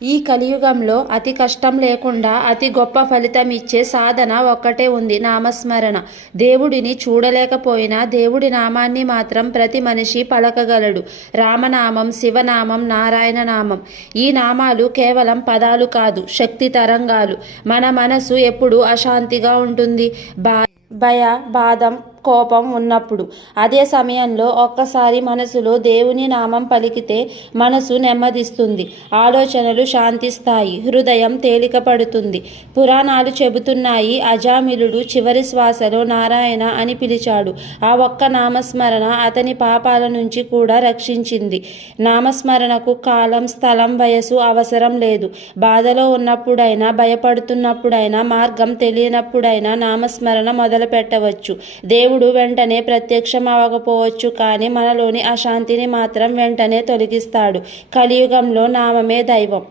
ఈ కలియుగంలో అతి కష్టం లేకుండా అతి గొప్ప ఫలితం ఇచ్చే సాధన ఒక్కటే ఉంది, నామస్మరణ. దేవుడిని చూడలేకపోయినా దేవుడి నామాన్ని మాత్రం ప్రతి మనిషి పలకగలడు. రామనామం, శివనామం, నారాయణ నామం. ఈ నామాలు కేవలం పదాలు కాదు, శక్తి తరంగాలు. మన మనసు ఎప్పుడు అశాంతిగా ఉంటుంది, భయ, బాధం, కోపం ఉన్నప్పుడు. అదే సమయంలో ఒక్కసారి మనసులో దేవుని నామం పలికితే మనసు నెమ్మదిస్తుంది, ఆలోచనలు శాంతిస్తాయి, హృదయం తేలికపడుతుంది. పురాణాలు చెబుతున్నాయి, అజామిలుడు చివరి శ్వాసలో నారాయణ అని పిలిచాడు. ఆ ఒక్క నామస్మరణ అతని పాపాల నుంచి కూడా రక్షించింది. నామస్మరణకు కాలం, స్థలం, వయసు అవసరం లేదు. బాధలో ఉన్నప్పుడైనా, భయపడుతున్నప్పుడైనా, మార్గం తెలియనప్పుడైనా నామస్మరణ మొదలు పెట్టవచ్చు. దేవుడు వెంటనే ప్రత్యక్షం అవ్వకపోవచ్చు, కానీ మనలోని అశాంతిని మాత్రం వెంటనే తొలగిస్తాడు. కలియుగంలో నామమే దైవం.